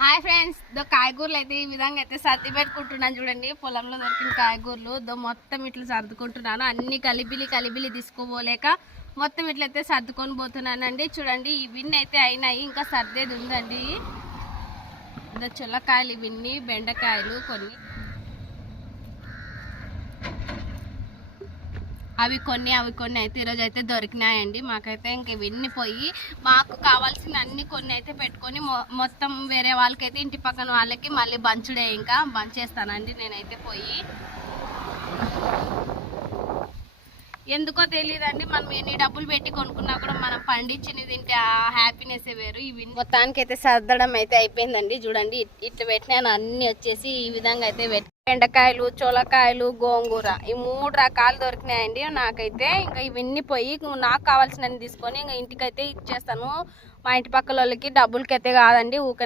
Hi friends దో కాయగూరలు అయితే ఈ విధంగా అయితే సర్ది పెట్టుకుంటున్నాను చూడండి. పొలంలో దొరికిన కాయగూరలు దో మొత్తం ఇట్లా సర్దుకుంటున్నాను. అన్ని కలిపిలి కలిపిలి తీసుకోపోలేక మొత్తం ఇట్లయితే సర్దుకొని పోతున్నానండి. చూడండి ఇవన్నీ అయితే అయినాయి. ఇంకా సర్దేది ఉందండి. దో చుల్లకాయలు ఇవన్నీ బెండకాయలు కొన్ని అవి కొన్ని అవి కొన్ని అయితే ఈరోజు అయితే దొరికినాయండి. మాకైతే ఇంక ఇవన్నీ పోయి మాకు కావాల్సిన అన్ని కొన్ని అయితే పెట్టుకొని మొ- మొత్తం వేరే వాళ్ళకైతే ఇంటి పక్కన వాళ్ళకి మళ్ళీ బంచుడే ఇంకా. బంచేస్తానండి నేనైతే పోయి. ఎందుకో తెలియదండి మనం ఎన్ని డబ్బులు పెట్టి కొనుక్కున్నా కూడా మనం పండించిన తింటే ఆ హ్యాపీనెస్ వేరు. ఇవి మొత్తానికి అయితే సర్దడం అయితే అయిపోయిందండి. చూడండి ఇట్లా పెట్టినాను అన్నీ వచ్చేసి ఈ విధంగా అయితే పెట్టి బెండకాయలు చోలకాయలు గోంగూర ఈ మూడు రకాలు దొరికినాయండి. నాకైతే ఇంకా ఇవన్నీ పోయి నాకు కావాల్సినవి తీసుకొని ఇంకా ఇంటికైతే ఇచ్చేస్తాను. మా ఇంటి పక్కల వాళ్ళకి డబ్బులకి అయితే కాదండి ఊక